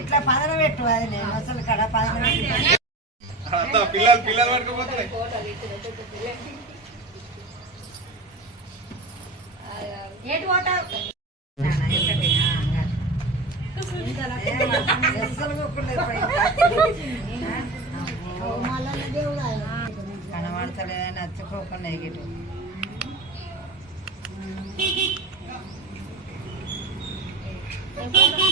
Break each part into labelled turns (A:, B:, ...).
A: ఇట్లా పదన పెట్టు అది నేను అసలు కడ పదన
B: పిల్లలు పిల్లలు పట్టుకోపోతున్నాయి
C: ఏటు పోతావు?
A: నచ్చుకోకుండా ఎగిటు
C: వావ్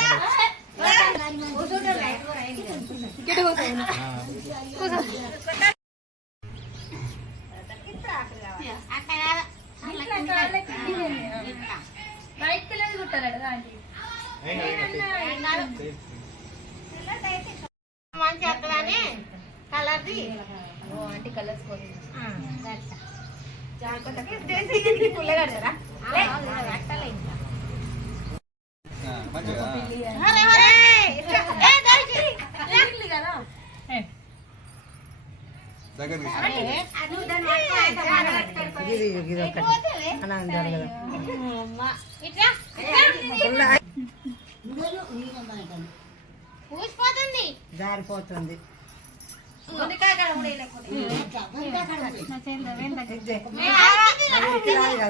C: మంచి అక్కడనే కలర్ది ఓ ఆంటీ కలర్స్ కోరి పుల్లగడరా
B: మంచిగా
C: కదా పూసిపోతుంది
A: జారిపోతుంది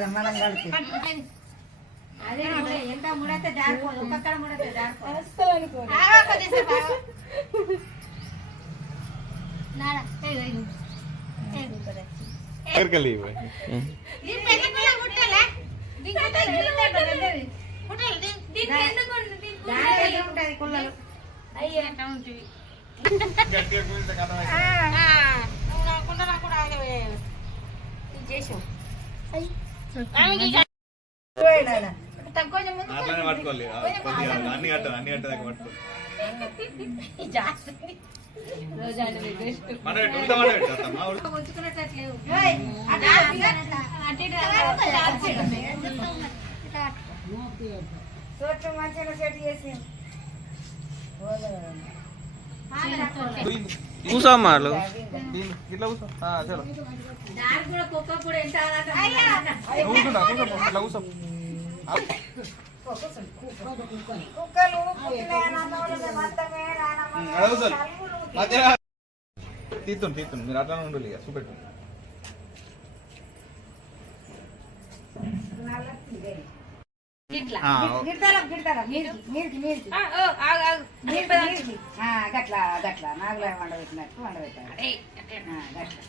A: మనం కలిపి
C: అదే ఎంత ముడైతే జారిపోదు ఒక్కొక్కడ ముడైతే జారిపోదు
A: పోయినాయన.
B: అట్లానే కొద్దిగా అన్ని కట్ట అన్ని కట్ట దాకా
D: కూసో అమ్మా వాళ్ళు
B: దీన్ని ఇట్లా కూర్చో ఆ, చలో
C: దాని కూడా కుక్క కూడా ఎంత
B: నువ్వు కూర్చుంటా కూర్చో ఇట్లా కూర్చో ఆ,
A: కుక్కలు
B: తీస్తుండు తీస్తుండు మీరు అట్లానే ఉండాలి ఇక చూపెట్టు.
A: గట్లా. గట్లా నాగులా వండబెట్టినట్టు వండబెట్టాలి. గట్లా.